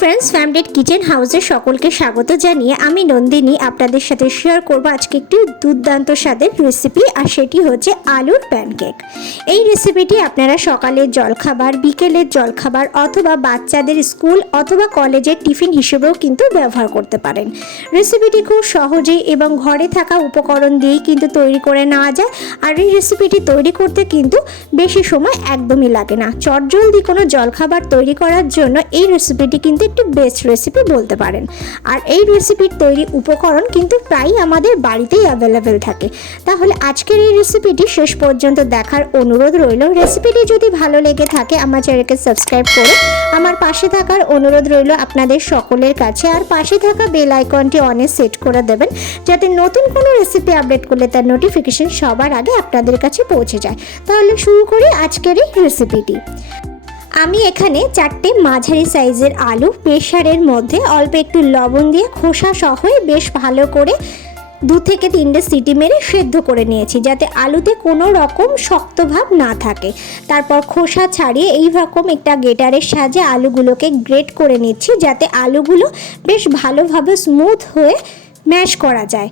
Friends ফ্যামিলির kitchen হাউসে সকলকে স্বাগত জানিয়ে আমি নন্দিনী আপনাদের সাথে শেয়ার করব আজকে একটি দুর্দান্ত স্বাদের রেসিপি আর সেটি হচ্ছে আলুর প্যানকেক এই রেসিপিটি আপনারা সকালের জলখাবার, বিকেলের জলখাবার, অথবা বাচ্চাদের স্কুল অথবা কলেজের টিফিন হিসেবেও কিন্তু ব্যবহার করতে পারেন। রেসিপিটি খুব সহজে এবং ঘরে থাকা উপকরণ দিয়েই কিন্তু তৈরি করে নেওয়া যায়, আর এই রেসিপিটি তৈরি করতে কিন্তু বেশি সময় একদমই লাগে না। চটজলদি কোনো জলখাবার তৈরি করার জন্য এই রেসিপিটি কিন্তু একটি বেস্ট রেসিপি বলতে পারেন। আর এই রেসিপির তৈরি উপকরণ কিন্তু প্রায়ই আমাদের বাড়িতেই অ্যাভেলেবেল থাকে। তাহলে আজকের এই রেসিপিটি শেষ পর্যন্ত দেখার অনুরোধ রইল। রেসিপিটি যদি ভালো লেগে থাকে আমার চ্যানেলকে সাবস্ক্রাইব করে আমার পাশে থাকার অনুরোধ রইল আপনাদের সকলের কাছে। আর পাশে থাকা বেল আইকনটি অনে সেট করে দেবেন, যাতে নতুন কোনো রেসিপি আপডেট করলে তার নোটিফিকেশন সবার আগে আপনাদের কাছে পৌঁছে যায়। তাহলে শুরু করি আজকের এই রেসিপিটি আমি এখানে চারটে মাঝারি সাইজের আলু প্রেশারের মধ্যে অল্প একটু লবণ দিয়ে খোসা সহই বেশ ভালো করে দু থেকে তিনটে সিটি মেরে সেদ্ধ করে নিয়েছি যাতে আলুতে কোনো রকম শক্ত ভাব না থাকে। তারপর খোসা ছাড়িয়ে এই রকম একটা গেটারের সাহায্যে আলুগুলোকে গ্রেট করে নিচ্ছি যাতে আলুগুলো বেশ ভালোভাবে স্মুথ হয়ে ম্যাশ করা যায়।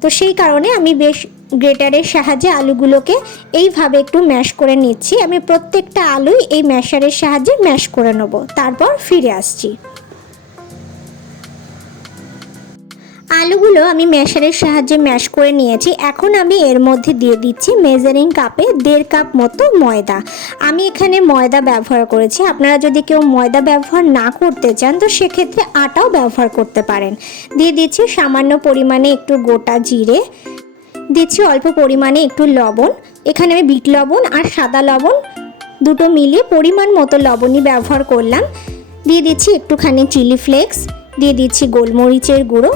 তো সেই কারণে আমি বেশ গ্রেটারের সাহায্যে আলুগুলোকে এইভাবে একটু ম্যাশ করে নিচ্ছি। আমি প্রত্যেকটা আলুই এই ম্যাশারের সাহায্যে ম্যাশ করে নেব। তারপর ফিরে আসছি। আলুগুলো আমি ম্যাশারের সাহায্যে ম্যাশ করে নিয়েছি। এখন আমি এর মধ্যে দিয়ে দিচ্ছি মেজারিং কাপে দেড় কাপ মতো ময়দা। আমি এখানে ময়দা ব্যবহার করেছি। আপনারা যদি কেউ ময়দা ব্যবহার না করতে চান, তো সেক্ষেত্রে আটাও ব্যবহার করতে পারেন। দিয়ে দিচ্ছি সামান্য পরিমাণে একটু গোটা জিরে। দিচ্ছি অল্প পরিমাণে একটু লবণ। এখানে আমি বিট লবণ আর সাদা লবণ দুটো মিলিয়ে পরিমাণ মতো লবণই ব্যবহার করলাম। দিয়ে দিচ্ছি একটুখানি চিলি ফ্লেক্স। দিয়ে দিচ্ছি গোলমরিচের গুঁড়ো।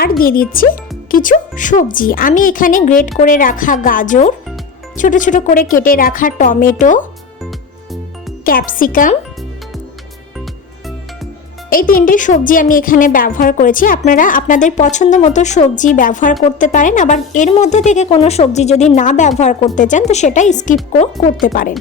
আর দিয়ে দিচ্ছি কিছু সবজি। আমি এখানে গ্রেট করে রাখা গাজর, ছোট ছোট করে কেটে রাখা টমেটো, ক্যাপসিকাম। এই তিনটে সবজি আমি এখানে ব্যবহার করেছি। আপনারা আপনাদের পছন্দ মতো সবজি ব্যবহার করতে পারেন। আবার এর মধ্যে থেকে কোনো সবজি যদি না ব্যবহার করতে চান, তো সেটা স্কিপ করতে পারেন।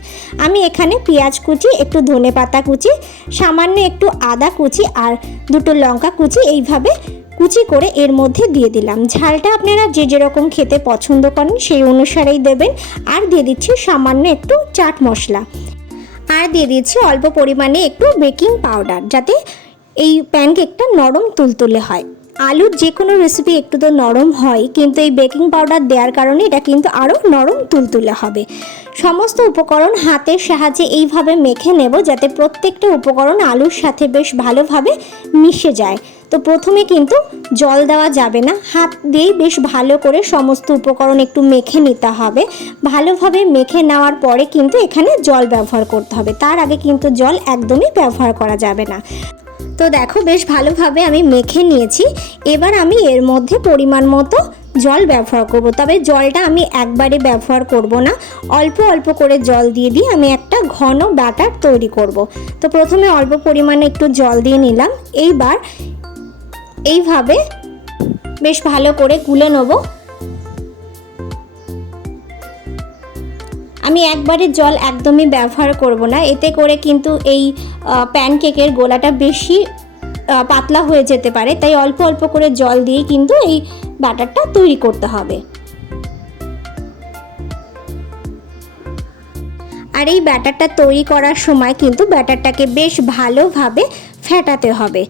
আমি এখানে পেঁয়াজ কুচি, একটু ধনে পাতা কুচি, সামান্য একটু আদা কুচি আর দুটো লঙ্কা কুচি এইভাবে কুচি করে এর মধ্যে দিয়ে দিলাম। ঝালটা আপনারা যে যেরকম খেতে পছন্দ করেন সেই অনুসারেই দেবেন। আর দিয়ে দিচ্ছি সামান্য একটু চাট মশলা। আর দিয়ে দিচ্ছি অল্প পরিমাণে একটু বেকিং পাউডার যাতে এই প্যানকেকটা নরম তুলতুলে হয়। আলুর যে কোনো রেসিপি একটু তো নরম হয়, কিন্তু এই বেকিং পাউডার দেওয়ার কারণে এটা কিন্তু আরও নরম তুলতুলে হবে। সমস্ত উপকরণ হাতের সাহায্যে এইভাবে মেখে নেব যাতে প্রত্যেকটা উপকরণ আলুর সাথে বেশ ভালোভাবে মিশে যায়। তো প্রথমে কিন্তু জল দেওয়া যাবে না। হাত দিয়েই বেশ ভালো করে সমস্ত উপকরণ একটু মেখে নিতে হবে। ভালোভাবে মেখে নেওয়ার পরে কিন্তু এখানে জল ব্যবহার করতে হবে। তার আগে কিন্তু জল একদমই ব্যবহার করা যাবে না। তো দেখো বেশ ভালোভাবে আমি মেখে নিয়েছি। এবার আমি এর মধ্যে পরিমাণ মতো জল ব্যবহার করব। তবে জলটা আমি একবারে ব্যবহার করব না। অল্প অল্প করে জল দিয়ে দিয়ে আমি একটা ঘন ব্যাটার তৈরি করব। তো প্রথমে অল্প পরিমাণে একটু জল দিয়ে নিলাম। এইবার এইভাবে বেশ ভালো করে গুলে নেব। আমি একবারে জল একদমই ব্যবহার করব না। এতে করে কিন্তু এই প্যানকেকের গোলাটা বেশি পাতলা হয়ে যেতে পারে। তাই অল্প অল্প করে জল দিয়ে কিন্তু এই ব্যাটারটা তৈরি করতে হবে। আর এই ব্যাটারটা তৈরি করার সময় কিন্তু ব্যাটারটাকে বেশ ভালোভাবে ফেটাতে হবে।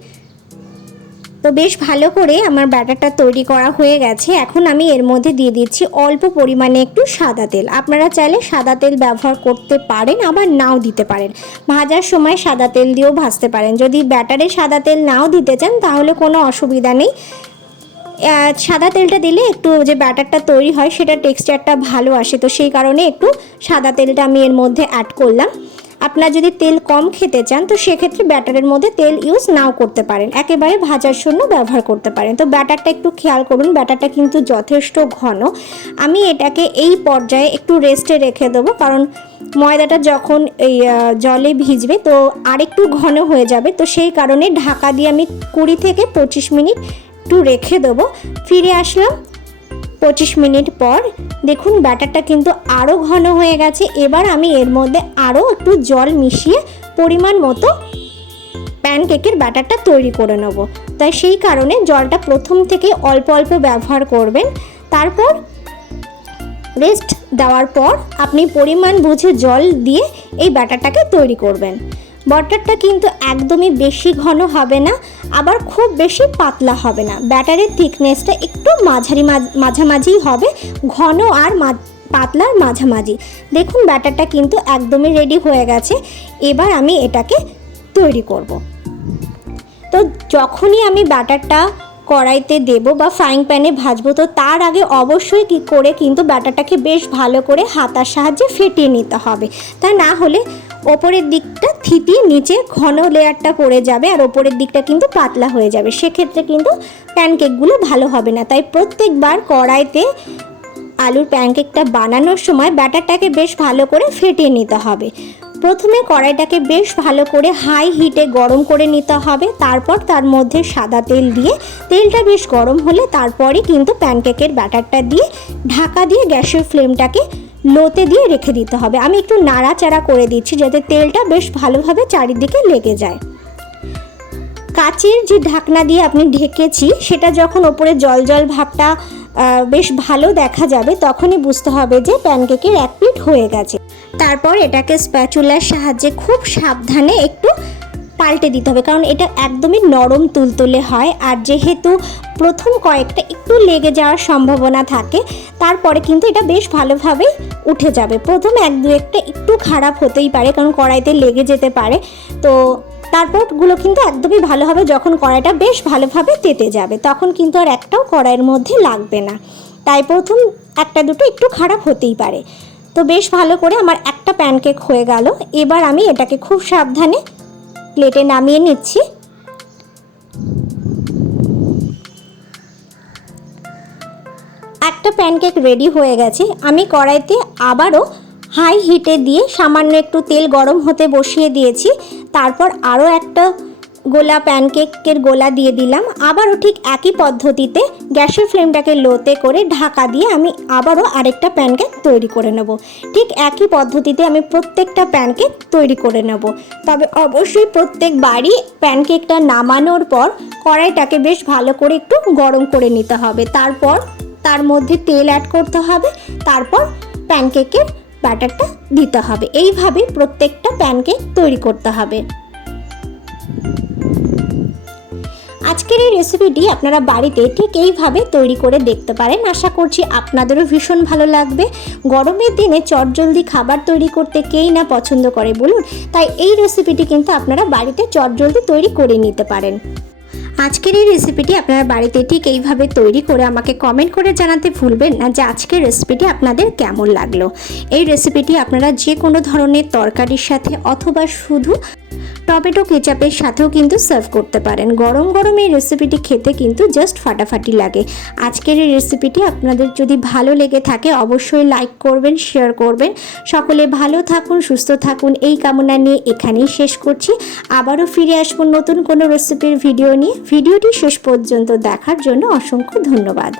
তো বেশ ভালো করে আমার ব্যাটারটা তৈরি করা হয়ে গেছে। এখন আমি এর মধ্যে দিয়ে দিচ্ছি অল্প পরিমাণে একটু সাদা তেল। আপনারা চাইলে সাদা তেল ব্যবহার করতে পারেন, আবার নাও দিতে পারেন। ভাজার সময় সাদা তেল দিয়েও ভাজতে পারেন। যদি ব্যাটারে সাদা তেল নাও দিতে চান, তাহলে কোনো অসুবিধা নেই। সাদা তেলটা দিলে একটু যে ব্যাটারটা তৈরি হয় সেটা টেক্সচারটা ভালো আসে। তো সেই কারণে একটু সাদা তেলটা আমি এর মধ্যে অ্যাড করলাম। আপনার যদি তেল কম খেতে চান, তো সেক্ষেত্রে ব্যাটারের মধ্যে তেল ইউজ নাও করতে পারেন। একেবারে ভাজার জন্য ব্যবহার করতে পারেন। তো ব্যাটারটা একটু খেয়াল করুন, ব্যাটারটা কিন্তু যথেষ্ট ঘন। আমি এটাকে এই পর্যায়ে একটু রেস্টে রেখে দেবো, কারণ ময়দাটা যখন এই জলে ভিজবে, তো আরেকটু ঘন হয়ে যাবে। তো সেই কারণে ঢাকা দিয়ে আমি কুড়ি থেকে পঁচিশ মিনিট একটু রেখে দেবো। ফিরে আসলাম। পঁচিশ মিনিট পর দেখুন ব্যাটারটা কিন্তু আরও ঘন হয়ে গেছে। এবার আমি এর মধ্যে আরও একটু জল মিশিয়ে পরিমাণ মতো প্যানকেকের ব্যাটারটা তৈরি করে নেব। তাই সেই কারণে জলটা প্রথম থেকে অল্প অল্প ব্যবহার করবেন। তারপর রেস্ট দেওয়ার পর আপনি পরিমাণ বুঝে জল দিয়ে এই ব্যাটারটাকে তৈরি করবেন। ব্যাটারটা কিন্তু একদমই বেশি ঘন হবে না, আবার খুব বেশি পাতলা হবে না। ব্যাটারের থিকনেসটা একটু মাঝারি মাঝামাঝি হবে, ঘন আর পাতলার মাঝামাঝি। দেখুন ব্যাটারটা কিন্তু একদমই রেডি হয়ে গেছে, এবার আমি এটাকে তৈরি করব। তো যখনই আমি ব্যাটারটা কড়াইতে দেব বা ফ্রাইং প্যানে ভাজবো, তো তার আগে অবশ্যই কি করে কিন্তু ব্যাটারটাকে বেশ ভালো করে হাতার সাহায্যে ফেটিয়ে নিতে হবে। তা না হলে ওপরের দিকটা থিতি নিচে ঘন লেয়ারটা পড়ে যাবে আর ওপরের দিকটা কিন্তু পাতলা হয়ে যাবে। সেক্ষেত্রে কিন্তু প্যানকেকগুলো ভালো হবে না। তাই প্রত্যেকবার কড়াইতে আলুর প্যানকেকটা বানানোর সময় ব্যাটারটাকে বেশ ভালো করে ফেটিয়ে নিতে হবে। প্রথমে কড়াইটাকে বেশ ভালো করে হাই হিটে গরম করে নিতে হবে। তারপর তার মধ্যে সাদা তেল দিয়ে, তেলটা বেশ গরম হলে তারপরে কিন্তু প্যানকেকের ব্যাটারটা দিয়ে ঢাকা দিয়ে গ্যাসের ফ্লেমটাকে লোতে দিয়ে রেখে দিতে হবে। আমি একটু নাড়াচাড়া করে দিচ্ছি যাতে তেলটা বেশ ভালোভাবে চারিদিকে লেগে যায়। কাচের যে ঢাকনা দিয়ে আপনি ঢেকেছি, সেটা যখন ওপরে জল জল ভাবটা বেশ ভালো দেখা যাবে, তখনই বুঝতে হবে যে প্যানকেকের এক পিঠ হয়ে গেছে। তারপর এটাকে স্প্যাচুলার সাহায্যে খুব সাবধানে একটু পাল্টে দিতে হবে, কারণ এটা একদমই নরম তুলতুলে হয়। আর যেহেতু প্রথম কয়েকটা একটু লেগে যাওয়ার সম্ভাবনা থাকে, তারপরে কিন্তু এটা বেশ ভালোভাবেই উঠে যাবে। প্রথম এক দু একটা একটু খারাপ হতেই পারে, কারণ কড়াইতে লেগে যেতে পারে। তো তারপরগুলো কিন্তু একদমই ভালো হবে, যখন কড়াইটা বেশ ভালোভাবে তেতে যাবে, তখন কিন্তু আর একটাও কড়াইয়ের মধ্যে লাগবে না। তাই প্রথম একটা দুটো একটু খারাপ হতেই পারে। তো বেশ ভালো করে আমার একটা প্যানকেক হয়ে গেল, এবার আমি এটাকে খুব সাবধানে প্লেটে নামিয়ে নিচ্ছি। একটা প্যানকেক রেডি হয়ে গেছে, আমি কড়াইতে আবারও হাই হিটে দিয়ে সামান্য একটু তেল গরম হতে বসিয়ে দিয়েছি। তারপর আরও একটা গোলা প্যানকেকের গোলা দিয়ে দিলাম। আবারও ঠিক একই পদ্ধতিতে গ্যাসের ফ্লেমটাকে লোতে করে ঢাকা দিয়ে আমি আবারও আরেকটা প্যানকেক তৈরি করে নেব। ঠিক একই পদ্ধতিতে আমি প্রত্যেকটা প্যানকেক তৈরি করে নেব। তবে অবশ্যই প্রত্যেকবারই প্যানকেকটা নামানোর পর কড়াইটাকে বেশ ভালো করে একটু গরম করে নিতে হবে। তারপর তার মধ্যে তেল অ্যাড করতে হবে। তারপর প্যানকেকের ব্যাটারটা দিতে হবে। এইভাবে প্রত্যেকটা প্যানকেক তৈরি করতে হবে। আজকের এই রেসিপিটি আপনারা বাড়িতে ঠিক এইভাবে তৈরি করে দেখতে পারেন। আশা করছি আপনাদেরও ভীষণ ভালো লাগবে। গরমের দিনে চটজলদি খাবার তৈরি করতে কেই না পছন্দ করে বলুন? তাই এই রেসিপিটি কিন্তু আপনারা বাড়িতে চটজলদি তৈরি করে নিতে পারেন। আজকের এই রেসিপিটি আপনারা বাড়িতে ঠিক এইভাবে তৈরি করে আমাকে কমেন্ট করে জানাতে ভুলবেন না যে আজকের রেসিপিটি আপনাদের কেমন লাগল। এই রেসিপিটি আপনারা যে কোনো ধরনের তরকারির সাথে অথবা শুধু টমেটো কেচাপের সাথেও কিন্তু সার্ভ করতে পারেন। গরম গরম এই রেসিপিটি খেতে কিন্তু জাস্ট ফাটাফাটি লাগে। আজকের এই রেসিপিটি আপনাদের যদি ভালো লেগে থাকে, অবশ্যই লাইক করবেন শেয়ার করবেন। সকলে ভালো থাকুন, সুস্থ থাকুন, এই কামনা নিয়ে এখানেই শেষ করছি। আবারও ফিরে আসব নতুন কোনো রেসিপির ভিডিও নিয়ে। ভিডিওটি শেষ পর্যন্ত দেখার জন্য অসংখ্য ধন্যবাদ।